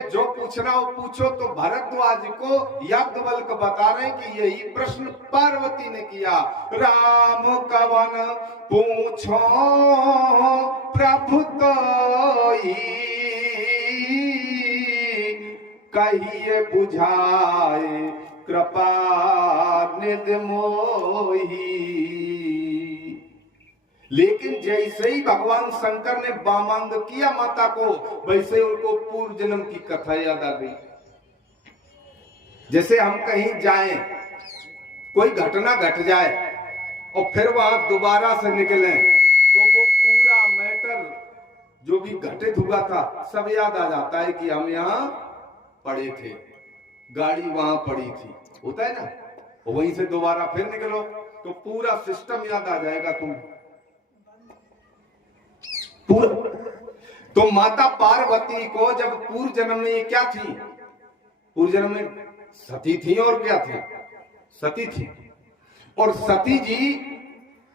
जो पूछना हो पूछो। तो भरद्वाज को याज्ञवल्क्य बता रहे कि यही प्रश्न पार्वती ने किया। राम कवन पूछो प्रभु तोई, कहिए बुझाए कृपा निधि मोही। लेकिन जैसे ही भगवान शंकर ने वामांग किया माता को, वैसे उनको पूर्व जन्म की कथा याद आ गई। जैसे हम कहीं जाएं, कोई घटना घट जाए और फिर वहां दोबारा से निकलें, तो वो पूरा मैटर जो भी घटित हुआ था सब याद आ जाता है कि हम यहाँ पड़े थे, गाड़ी वहां पड़ी थी, होता है ना। वहीं से दोबारा फिर निकलो तो पूरा सिस्टम याद आ जाएगा तुम पूरा। तो माता पार्वती को जब पूर्व जन्म में ये क्या थी, पूर्व जन्म में सती थी और क्या थी, सती थी। और सती जी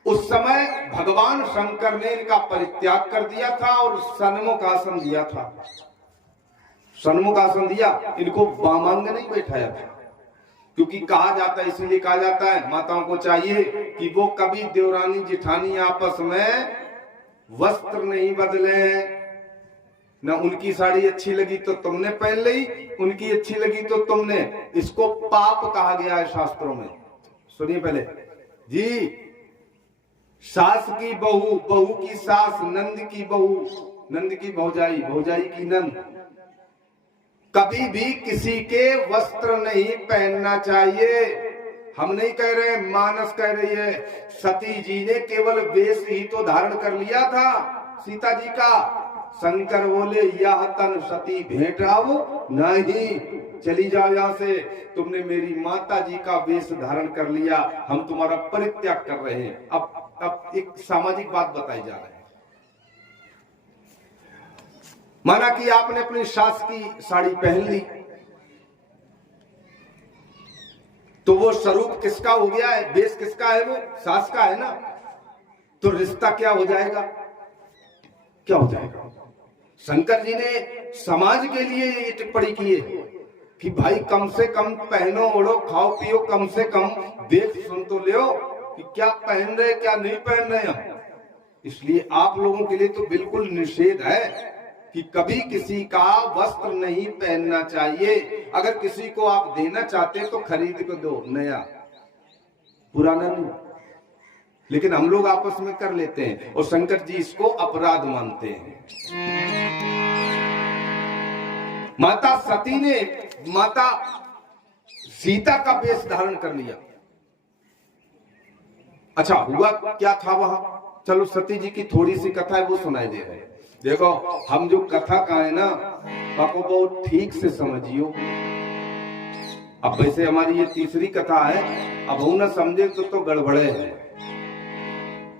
उस समय भगवान शंकर ने इनका परित्याग कर दिया था और सन्मुख आसन दिया था। सन्मुख आसन दिया, इनको वामांग नहीं बैठाया था। क्योंकि कहा जाता है, इसलिए कहा जाता है माताओं को चाहिए कि वो कभी देवरानी जिठानी आपस में वस्त्र नहीं बदले। ना उनकी साड़ी अच्छी लगी तो तुमने पहन ली, उनकी अच्छी लगी तो तुमने। इसको पाप कहा गया है शास्त्रों में। सुनिए पहले जी, सास की बहू, बहू की सास, नंद की बहू, नंद की भौजाई, भौजाई की नंद, कभी भी किसी के वस्त्र नहीं पहनना चाहिए। हम नहीं कह रहे, मानस कह रही है। सती जी ने केवल वेश ही तो धारण कर लिया था सीता जी का। शंकर बोले यह तन सती भेंटाओ नहीं, चली जाओ यहां से, तुमने मेरी माता जी का वेश धारण कर लिया, हम तुम्हारा परित्याग कर रहे हैं। अब एक सामाजिक बात बताई जा रही है। माना कि आपने अपनी सास की साड़ी पहन ली, तो वो स्वरूप किसका हो गया है, वेश किसका है, वो सास का है ना। तो रिश्ता क्या हो जाएगा, क्या हो जाएगा। शंकर जी ने समाज के लिए ये टिप्पणी की है कि भाई कम से कम पहनो ओढ़ो खाओ पियो, कम से कम देख सुन तो लियो कि क्या पहन रहे क्या नहीं पहन रहे हम। इसलिए आप लोगों के लिए तो बिल्कुल निषेध है कि कभी किसी का वस्त्र नहीं पहनना चाहिए। अगर किसी को आप देना चाहते तो खरीद के दो, नया, पुराना नहीं। लेकिन हम लोग आपस में कर लेते हैं और शंकर जी इसको अपराध मानते हैं। माता सती ने माता सीता का वेश धारण कर लिया। अच्छा हुआ क्या था वहां, चलो सती जी की थोड़ी सी कथा है वो सुनाई दे रहे हैं। देखो हम जो कथा का है ना, आपको बहुत ठीक से समझियो। अब वैसे हमारी ये तीसरी कथा है, अब वो ना समझे तो गड़बड़े है।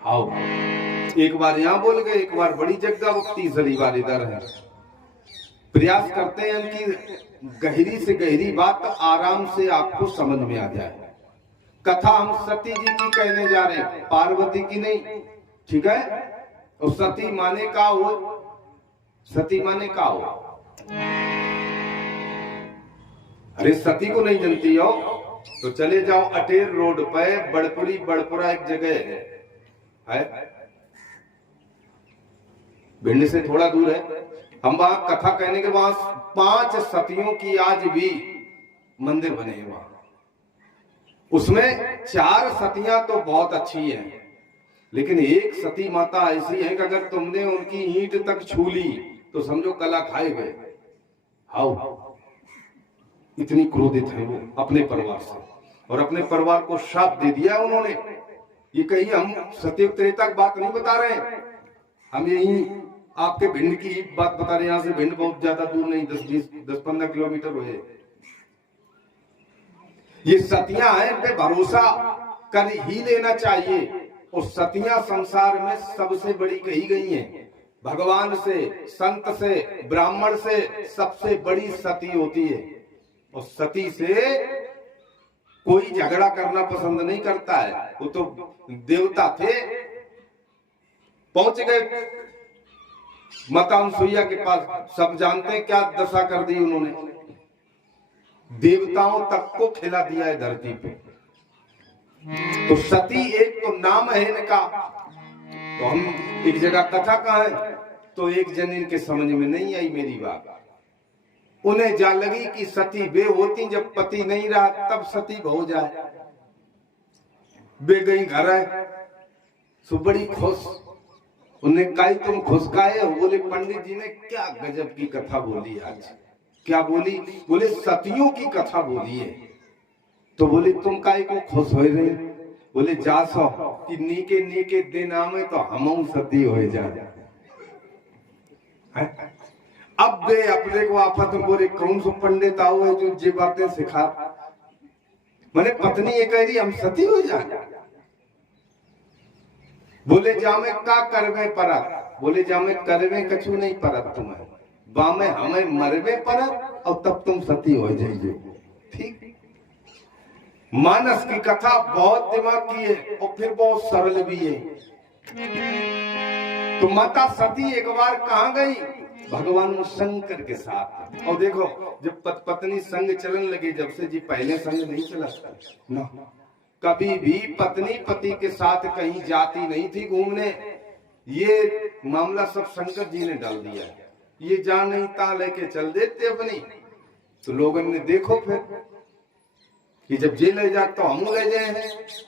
आओ, एक बार यहाँ बोल गए, एक बार बड़ी जगह, वो तीसरी बार इधर है। प्रयास करते हैं कि गहरी से गहरी बात आराम से आपको समझ में आ जाए। कथा हम सती जी की कहने जा रहे हैं, पार्वती की नहीं, ठीक है। और सती माने का हो, सती माने का हो। अरे सती को नहीं जानती हो तो चले जाओ अटेर रोड पे, बड़पुरी बड़पुरा एक जगह है, भिंड से थोड़ा दूर है। हम वहां कथा कहने के बाद 5 सतियों की आज भी मंदिर बने हैं वहां। उसमें 4 सतियां तो बहुत अच्छी हैं, लेकिन एक सती माता ऐसी है कि अगर तुमने उनकी ईंट तक छू ली तो समझो कला खाए गए। हाउ इतनी क्रोधित है वो अपने परिवार से, और अपने परिवार को शाप दे दिया उन्होंने। ये कहीं हम सतयुग त्रेता की बात नहीं बता रहे हैं, हम यही आपके भिंड की बात बता रहे हैं। यहाँ से भिंड बहुत ज्यादा दूर नहीं, 10-15 किलोमीटर हुए। ये सतियां हैं, पे भरोसा कर ही लेना चाहिए। और सतियां संसार में सबसे बड़ी कही गई हैं। भगवान से, संत से, ब्राह्मण से सबसे बड़ी सती होती है। और सती से कोई झगड़ा करना पसंद नहीं करता है। वो तो देवता थे, पहुंच गए माता अनसुईया के पास, सब जानते हैं क्या दशा कर दी उन्होंने, देवताओं तक को खिला दिया है धरती पे। तो सती एक तो नाम है इनका। तो हम एक जगह कथा कहें तो एक जन इनके समझ में नहीं आई मेरी बात। उन्हें जा लगी कि सती वे होती जब पति नहीं रहा तब सती हो जाए। वे गई घर है, सो बड़ी खुश। उन्हें कहा तुम खुश काहे हो? बोले पंडित जी ने क्या गजब की कथा बोली आज। क्या बोली? बोले सतियों की कथा बोली है। तो बोले तुम काहे को खुश हो रहे? बोले जा सो कि नीके नीके दिन आवे तो हम सती हो जाए। अब वे अपने को आफत में बोले कौन सो पंडित आओ है जो ये बातें सिखा। मैंने पत्नी ये कह रही हम सती हो जाए। बोले जामे का करवे परत? बोले जामे करवे कछु नहीं परत तुम्हें, बामे हमें मरवे परत और तब तुम सती हो जाइए। ठीक। मानस की कथा बहुत दिमाग की है और फिर बहुत सरल भी है। तो माता सती एक बार कहां गई? भगवान शंकर के साथ। और देखो जब पत्नी संग चलन लगे, जब से जी पहले संग नहीं चला ना, कभी भी पत्नी पति के साथ कहीं जाती नहीं थी घूमने। ये मामला सब शंकर जी ने डाल दिया। ये जान नहीं ता लेके चल देते अपनी। तो लोगों ने देखो फिर कि जब जे ले जाते तो हम ले जाए,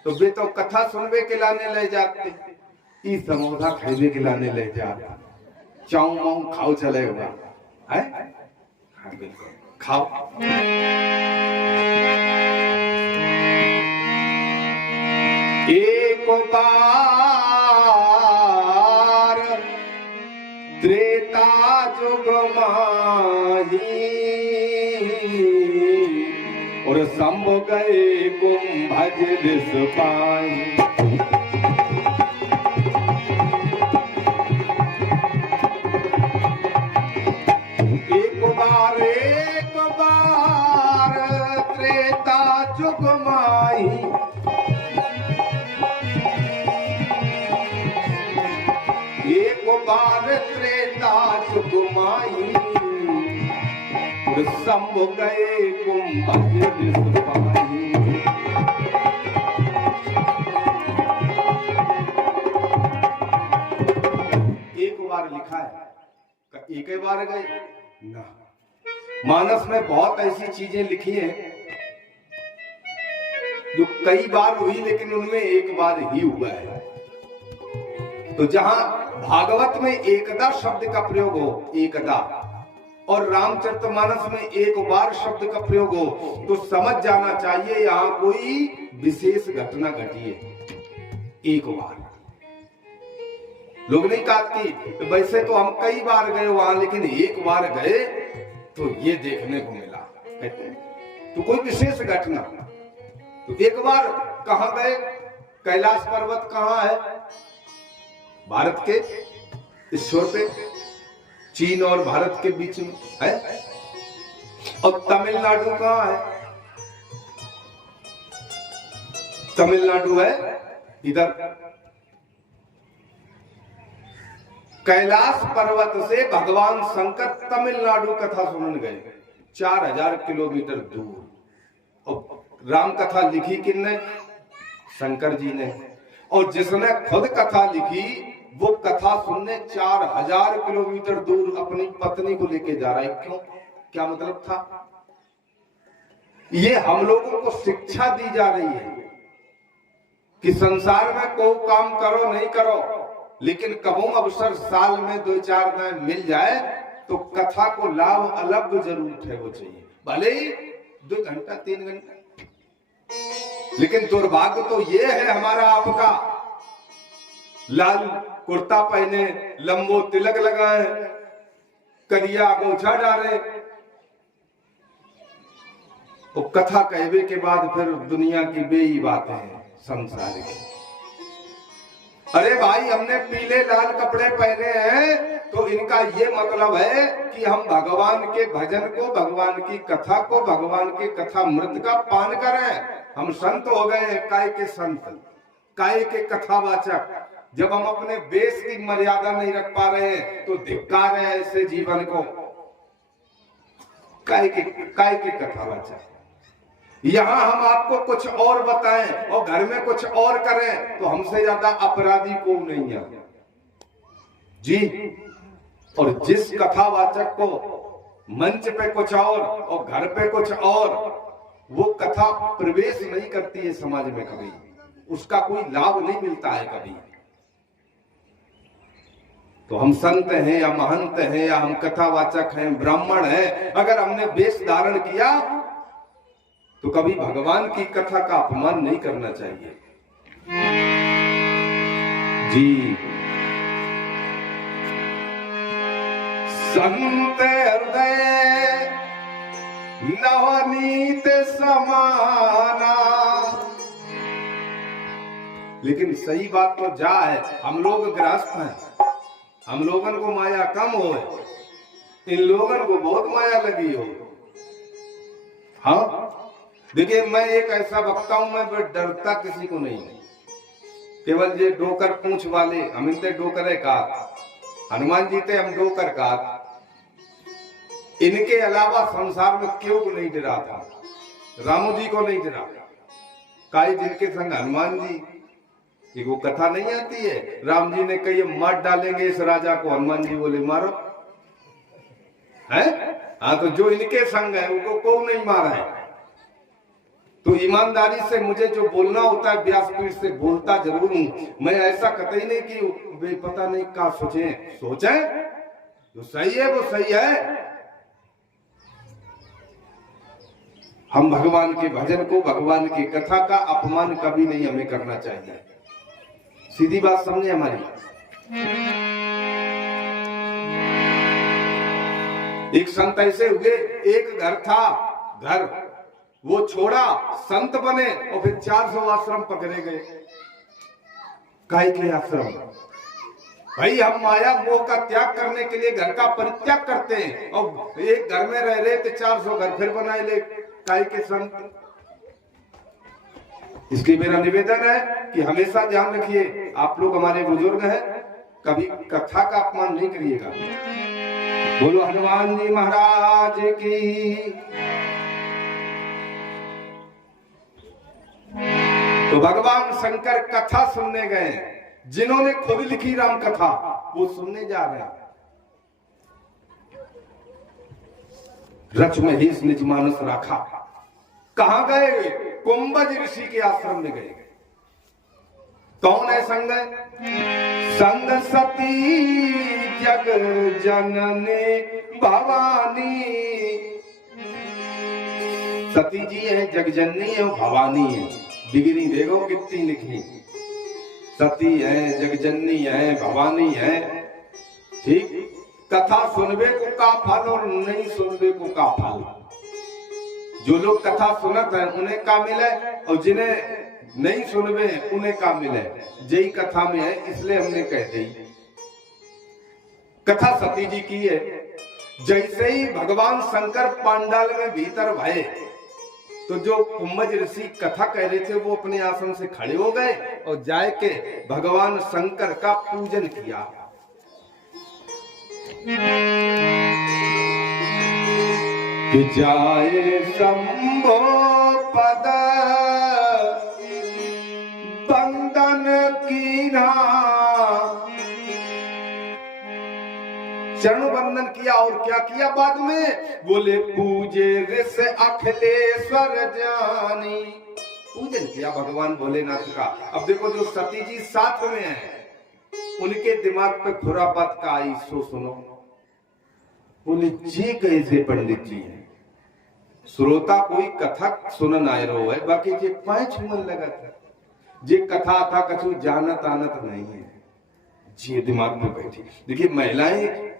तो वे तो कथा सुनवे के लाने ले जाते, ई समोसा खाइबे के लाने ले जाते। चाऊ माऊ खाओ चलेगा है? हाँ बिल्कुल खाओ। एक बार त्रेता जुग माही और संभ गए कुंभज दिस पाई। एक बार त्रेता जुग माही एक बार त्रेता जुग माही संभ गए कुंभज दिस पाई। एक बार लिखा है, एक बार गए ना। मानस में बहुत ऐसी चीजें लिखी हैं जो कई बार हुई लेकिन उनमें एक बार ही हुआ है। तो जहां भागवत में एकदा शब्द का प्रयोग हो, एकदा, और रामचरितमानस में एक बार शब्द का प्रयोग हो, तो समझ जाना चाहिए यहां कोई विशेष घटना घटी है। एक बार लोग नहीं कहा कि वैसे तो हम कई बार गए वहां, लेकिन एक बार गए तो ये देखने को मिला, कहते हैं तो कोई विशेष घटना। तो एक बार कहां गए? कैलाश पर्वत कहां है? भारत के इस छोर पे, चीन और भारत के बीच में है। और तमिलनाडु कहां है? तमिलनाडु है इधर। कैलाश पर्वत से भगवान शंकर तमिलनाडु कथा सुनने गए 4000 किलोमीटर दूर। और राम कथा लिखी किसने? शंकर जी ने। और जिसने खुद कथा लिखी वो कथा सुनने 4000 किलोमीटर दूर अपनी पत्नी को लेके जा रहा है। क्यों? क्या मतलब था? ये हम लोगों को शिक्षा दी जा रही है कि संसार में कोई काम करो नहीं करो, लेकिन कबो अवसर साल में 2-4 दिन मिल जाए तो कथा को लाभ अलग जरूर उठे वो चाहिए, भले ही 2 घंटा 3 घंटा। लेकिन दुर्भाग्य तो ये है हमारा आपका, लाल कुर्ता पहने, लंबो तिलक लगाए, करिया गोछा डाले, तो कथा कहवे के बाद फिर दुनिया की बेई बातें हैं संसार की। अरे भाई हमने पीले लाल कपड़े पहने हैं तो इनका ये मतलब है कि हम भगवान के भजन को, भगवान की कथा को, भगवान के कथा मृत का पान करें। हम संत हो गए हैं, काय के संत, काय के कथावाचक। जब हम अपने बेस की मर्यादा नहीं रख पा रहे हैं तो धिक्कार है ऐसे जीवन को। काय की कथावाचक। यहां हम आपको कुछ और बताएं और घर में कुछ और करें तो हमसे ज्यादा अपराधी को नहीं है जी। और जिस कथावाचक को मंच पे कुछ और घर पे कुछ और, वो कथा प्रवेश नहीं करती है समाज में, कभी उसका कोई लाभ नहीं मिलता है कभी। तो हम संत हैं या महंत हैं या हम कथावाचक हैं, ब्राह्मण हैं, अगर हमने वेश धारण किया तो कभी भगवान की कथा का अपमान नहीं करना चाहिए जी। संत हृदय नवनीत समाना। लेकिन सही बात तो जा है, हम लोग गृहस्थ हैं, हम लोगन को माया कम हो, इन लोगन को बहुत माया लगी हो। हाँ देखिए, मैं एक ऐसा वक्ता हूं, मैं डरता किसी को नहीं, केवल ये डोकर पूंछ वाले, हम इनते डोकर का, हनुमान जी थे हम डोकर का, इनके अलावा संसार में क्यों को नहीं डरा था, रामू जी को नहीं डरा, काई जिनके संग हनुमान जी, एक वो कथा नहीं आती है, राम जी ने कही मार डालेंगे इस राजा को, हनुमान जी बोले मारो है। हाँ तो जो इनके संग है उनको कौन नहीं मारा है। तो ईमानदारी से मुझे जो बोलना होता है व्यासपीठ से बोलता जरूर हूं, मैं ऐसा कतई नहीं कि वे पता नहीं क्या सोचे जो सही है वो सही है। हम भगवान के भजन को, भगवान की कथा का अपमान कभी नहीं हमें करना चाहिए। सीधी बात समझे हमारी। एक संत ऐसे हुए, एक घर था, घर वो छोड़ा, संत बने और फिर 400 आश्रम पकड़े गए। काय के आश्रम? भाई हम माया मोह का त्याग करने के लिए घर का परित्याग करते हैं और एक घर में रह रहे थे 400 घर फिर बनाए ले काय के संत। इसलिए मेरा निवेदन है कि हमेशा ध्यान रखिए, आप लोग हमारे बुजुर्ग हैं, कभी कथा का अपमान नहीं करिएगा। बोलो हनुमान जी महाराज की। तो भगवान शंकर कथा सुनने गए, जिन्होंने खुद लिखी राम कथा वो सुनने जा रहे हैं। रच में ही निज मानस रखा। कहां गए? कुंभज ऋषि के आश्रम में गए। कौन है संग? संग सती जग जननी भवानी। सती जी है, जगजननी है, भवानी है। डिग्री देखो कितनी लिखी, सती है, जगजननी है, भवानी है। ठीक, कथा सुनबे को का फल और नहीं सुनबे को का फल। जो लोग कथा सुनत है उन्हें का मिले और जिन्हें नहीं सुनबे उन्हें का मिले, जय कथा में है, इसलिए हमने कह दी। कथा सती जी की है। जैसे ही भगवान शंकर पांडाल में भीतर भये तो जो कुंभज ऋषि कथा कह रहे थे वो अपने आसन से खड़े हो गए और जाके भगवान शंकर का पूजन किया। कि जाए शंभो पद बंदन कीना। चरण बंदन किया और क्या किया बाद में? बोले पूजे ऋष अखिलेश्वर जानी। पूजन किया भगवान भोलेनाथ का। अब देखो जो सती जी साथ में है उनके दिमाग पे खुरापात का आई, सो सुनो। बोले जी कैसे पंडित जी है, श्रोता कोई कथा सुनन आए रहो है, बाकी जे 5 मन लगा था, जे कथा था कछु जानत आनत नहीं है, जी दिमाग में बैठी। देखिए महिलाएं,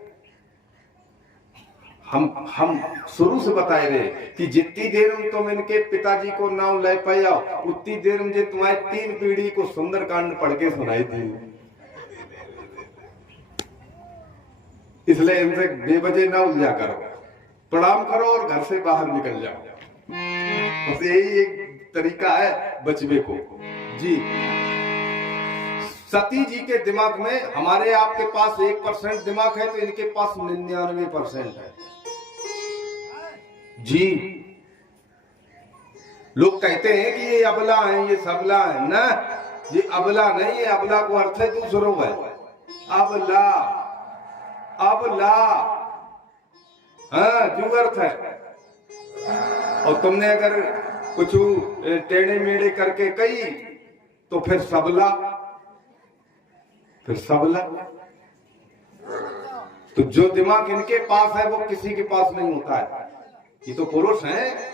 हम शुरू से बताए रहे कि जितनी देर में तुम इनके पिताजी को नाम ले पाया उतनी देर में तुम्हारी 3 पीढ़ी को सुंदरकांड पढ़ के सुनाई थी। इसलिए इनसे बेवजह ना उलझा करो, प्रणाम करो और घर से बाहर निकल जाओ। बस यही एक तरीका है बचने को जी। सती जी के दिमाग में, हमारे आपके पास 1% दिमाग है तो इनके पास 99% है जी। लोग कहते हैं कि ये अबला है, ये सबला है ना, ये अबला नहीं है, अबला को अर्थ है दूसरों है। अबला, अबला, हाँ जो अर्थ है। और तुमने अगर कुछ टेढ़े मेढ़े करके कही तो फिर सबला, फिर सबला। तो जो दिमाग इनके पास है वो किसी के पास नहीं होता है। ये तो पुरुष हैं।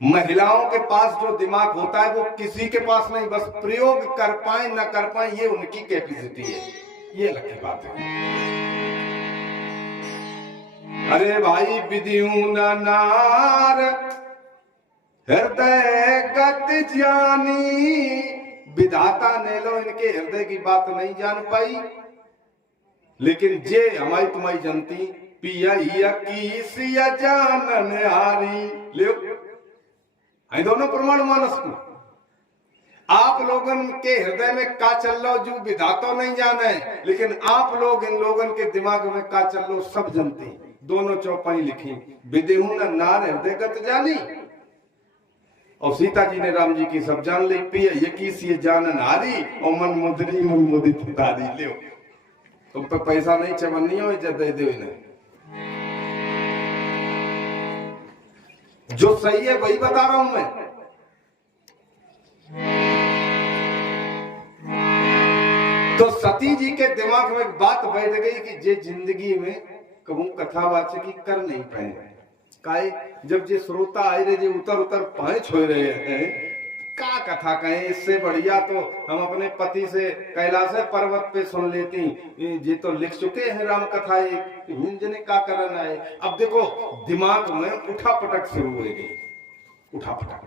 महिलाओं के पास जो दिमाग होता है वो किसी के पास नहीं, बस प्रयोग कर पाए न कर पाए ये उनकी कैपेसिटी है, ये अलग की बात है। अरे भाई विधियूं नार हृदय गत जानी, विधाता ने लो इनके हृदय की बात नहीं जान पाई, लेकिन जे हमारी तुम्हारी जनती पिया की सिया जानन हारी ले। आई दोनों प्रमाण मानस को आप लोगन के हृदय में का चल रहा हो जो विधाता नहीं जाने, लेकिन आप लोग इन लोगन के दिमाग में का चल रहा हो सब जानते हैं। दोनों चौपाई लिखी, विदेहू न नार हृदयगत जानी, और सीता जी ने राम जी की सब जान ली। पिया यकी सी जानन हारी और मन मुद्री मन मुदित तारी ले। तुम पे पैसा नहीं चमनी हो, इज्जत दे दो इन्हें। जो सही है वही बता रहा हूं मैं। तो सती जी के दिमाग में एक बात बैठ गई कि जे जिंदगी में कहूं कथावाचकी कर नहीं पाए काहे, जब जे श्रोता आए रहे जे उतर उतर पांच हो रहे हैं का कथा कहें। इससे बढ़िया तो हम अपने पति से कैलाश पर्वत पे सुन लेती, ये तो लिख चुके हैं राम कथा एक जने का करना है। अब देखो दिमाग में उठा पटक शुरू हो गई, उठा पटक।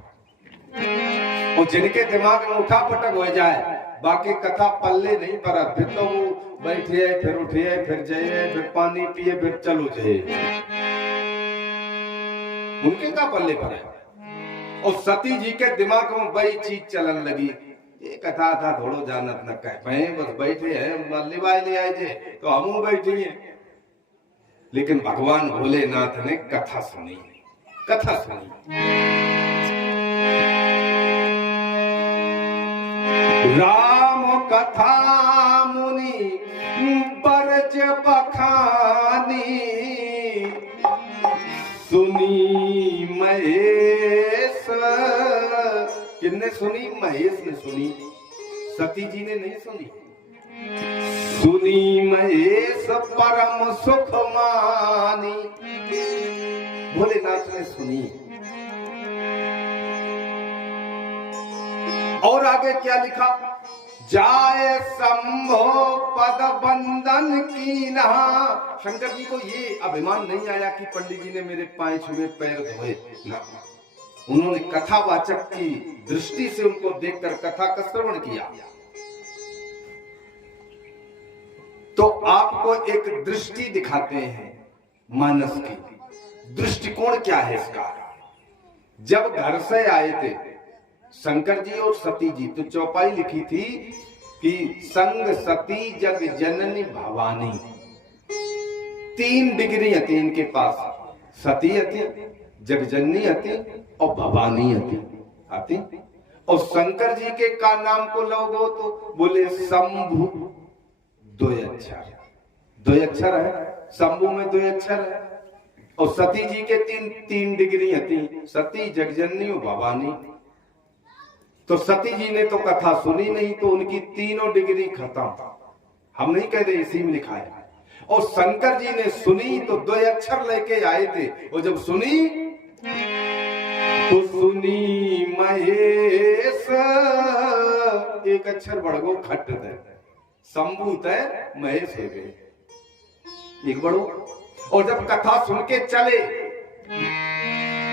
और जिनके दिमाग में उठा पटक हो जाए बाकी कथा पल्ले नहीं पड़ा, फिर तो वो बैठे फिर उठे फिर जाइए फिर पानी पिए फिर चलो जाइए, उनके का पल्ले पड़े। और सती जी के दिमाग में वही चीज चलन लगी, ये कथा था थोड़ो जानत न कहे, बस बैठे हैं लिवाए ले आए थे तो हम बैठे हैं। लेकिन भगवान भोलेनाथ ने कथा सुनी, कथा सुनी। राम कथा मुनि बरज बखानी, सुनी महेश। किसने सुनी? महेश ने सुनी, सती जी ने नहीं सुनी। सुनी महेश परम सुख मानी, भोलेनाथ ने सुनी। और आगे क्या लिखा? जाए शंभो पद बंदन की नहा। शंकर जी को ये अभिमान नहीं आया कि पंडित जी ने मेरे पांव छुए पैर धोए ना, उन्होंने कथावाचक की दृष्टि से उनको देखकर कथा का श्रवण किया। तो आपको एक दृष्टि दिखाते हैं मानस की, दृष्टिकोण क्या है इसका। जब घर से आए थे शंकर जी और सती जी, तो चौपाई लिखी थी कि संग सती जग जननी भवानी। 3 डिग्री थी इनके पास, सती थी, जगजननी थी और भवानी आती। और शंकर जी के का नाम को लोगो तो बोले शंभु, 2 अक्षर, 2 अक्षर है शंभु में, 2 अक्षर है। और सती जी के 3 डिग्री थी, सती जगजननी और भवानी। तो सती जी ने तो कथा सुनी नहीं, तो उनकी 3 डिग्री खत्म। हम नहीं कह रहे, इसी में लिखा है। और शंकर जी ने सुनी तो 2 अक्षर लेके आए थे, और जब सुनी तो सुनी महेश, 1 अक्षर बढ़ गो खट दे, शंभु तय महेश हो गए 1 बढ़ो। और जब कथा सुन के चले,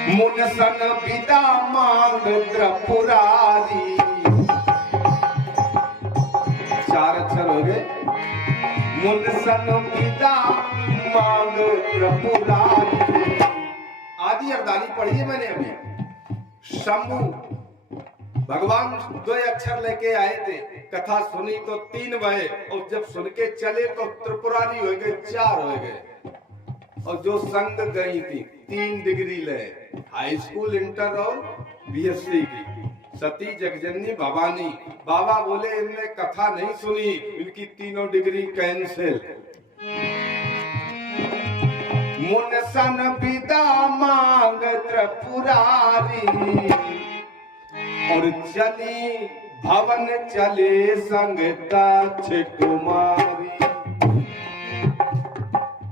मुनसन विदा मांग द्रपुरारी, 4 अक्षर हो गए। मुनसन विदा मांग द्रपुरारी, आदि अरदानी पढ़ी मैंने अभी। शंभु भगवान 2 अक्षर लेके आए थे, कथा सुनी तो 3 भये, और जब सुन के चले तो त्रिपुरारी हो गए, 4 हो गए। और जो संग गई थी 3 डिग्री ले, हाई स्कूल, इंटर और बीएससी की, सती, जगजननी, भवानी। बाबा बोले इनने कथा नहीं सुनी, इनकी तीनों डिग्री कैंसिल। मुन सन विदा मांग त्रिपुरारी, और चली भवन चले संग दक्ष कुमारी।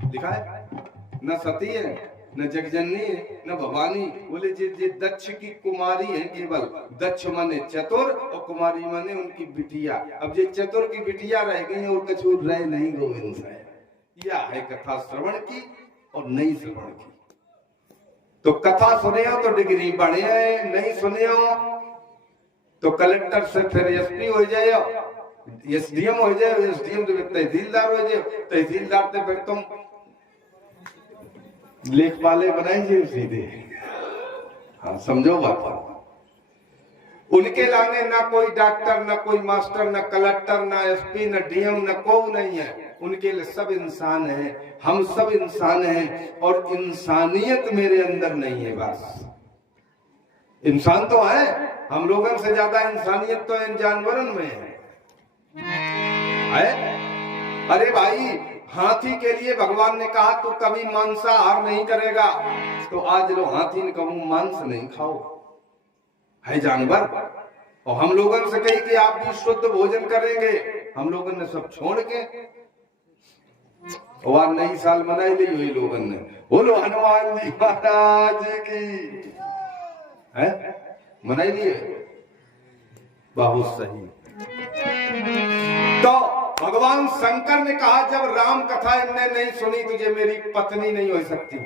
लिखा है न सती है, न जगजननी है, न भवानी। बोले जे दक्ष की कुमारी है, केवल दक्ष माने चतुर और कुमारी माने उनकी बिटिया। अब जे चतुर की बिटिया रह गई और कछू रह नहीं गोविंद साहब। यह है कथा श्रवण की और नहीं श्रवण की। तो कथा सुने हो तो डिग्री बढ़े, नहीं सुने हो तो कलेक्टर से फिर एसपी हो जाए, एसडीएम हो जाए, एसडीएम से तहसीलदार हो जाए, तहसीलदार से फिर तुम लेखपाले बनाइए सीधे। हाँ समझो बात। उनके लाने ना कोई डॉक्टर, ना कोई मास्टर, ना कलेक्टर, ना एसपी, ना डीएम, ना कोई नहीं है। उनके लिए सब इंसान है, हम सब इंसान हैं, और इंसानियत मेरे अंदर नहीं है। बस इंसान तो है, हम लोगों से ज्यादा इंसानियत तो इन जानवरों में है। अरे भाई, हाथी के लिए भगवान ने कहा तू कभी मांसाहार नहीं करेगा, तो आज लो हाथी ने कहूं मांस नहीं खाओ, है जानवर। और हम लोगों से कही कि आप भी शुद्ध भोजन करेंगे, हम लोगों ने सब छोड़ के और नई साल मनाई ली हुई लोगों ने। बोलो हनुमान जी महाराज की, है मनाई लिए, बहुत सही। तो भगवान शंकर ने कहा जब राम कथा इनने नहीं सुनी, तुझे मेरी पत्नी नहीं हो सकती।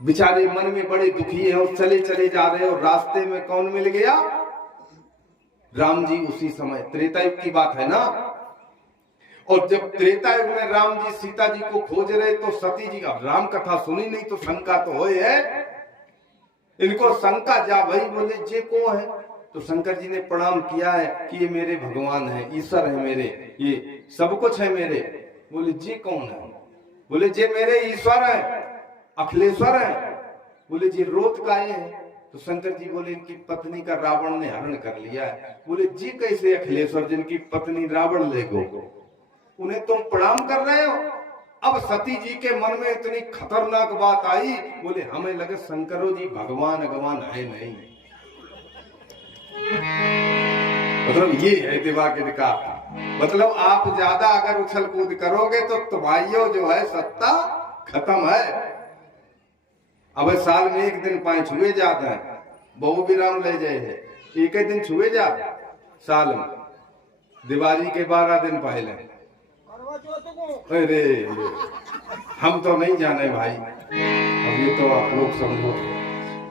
बेचारे मन में बड़े दुखी है और चले चले जा रहे, और रास्ते में कौन मिल गया? राम जी। उसी समय त्रेता युग की बात है ना। और जब त्रेता युग में राम जी सीता जी को खोज रहे तो सती जी, अब राम कथा सुनी नहीं तो शंका तो हो है, इनको शंका जा भाई। बोले जे को है? तो शंकर जी ने प्रणाम किया है कि ये मेरे भगवान है, ईश्वर है मेरे, ये सब कुछ है मेरे। बोले जी कौन है? बोले जे मेरे ईश्वर है, अखिलेश्वर है। बोले जी रोत काहे है? तो शंकर जी बोले इनकी पत्नी का रावण ने हरण कर लिया है। बोले जी कैसे अखिलेश्वर, जिनकी पत्नी रावण ले गो, उन्हें तुम प्रणाम कर रहे हो? अब सती जी के मन में इतनी खतरनाक बात आई, बोले हमें लगे शंकरो जी भगवान अगवान है नहीं। मतलब ये है दिमाग का, मतलब आप ज्यादा अगर उछल कूद करोगे तो तुम्हारी जो है सत्ता खत्म है। अब साल में एक दिन 5 छुए जाते हैं, बहु विराम ले जाए है, एक ही दिन छुए जाते साल में, दिवाली के 12 दिन पहले। अरे हम तो नहीं जाने भाई, अब ये तो आप लोग समझो।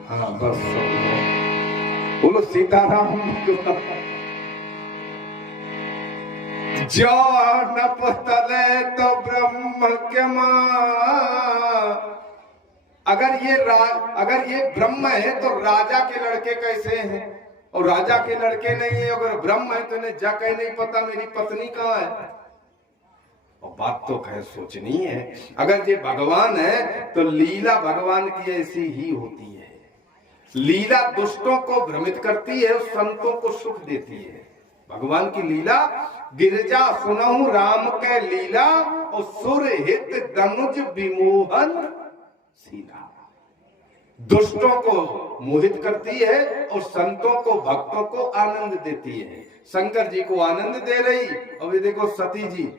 हाँ बस समझो, बोलो सीताराम। जो न पतले तो ब्रह्म के मां। अगर ये ब्रह्म है तो राजा के लड़के कैसे हैं? और राजा के लड़के नहीं है, अगर ब्रह्म है तो इन्हें जा कहीं नहीं पता मेरी पत्नी कहाँ है। और बात तो खैर सोचनी है, अगर ये भगवान है तो लीला भगवान की ऐसी ही होती है। लीला दुष्टों को भ्रमित करती है और संतों को सुख देती है। भगवान की लीला, गिरजा सुनहु राम के लीला, और सुर हित दनुज विमोहन सीधा। दुष्टों को मोहित करती है और संतों को, भक्तों को आनंद देती है। शंकर जी को आनंद दे रही, और ये देखो सती जी,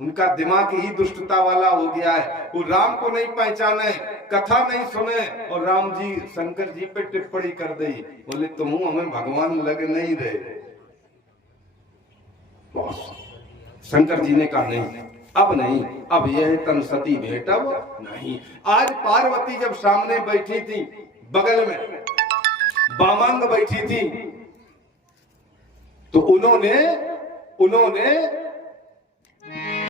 उनका दिमाग ही दुष्टता वाला हो गया है। वो राम को नहीं पहचाने, कथा नहीं सुने, और राम जी शंकर जी पे टिप्पणी कर दी। बोले तुम हमें भगवान लग नहीं रहे। शंकर जी ने कहा नहीं, अब नहीं, अब यह तन सती भेटब नहीं। आज पार्वती जब सामने बैठी थी, बगल में बामांग बैठी थी, तो उन्होंने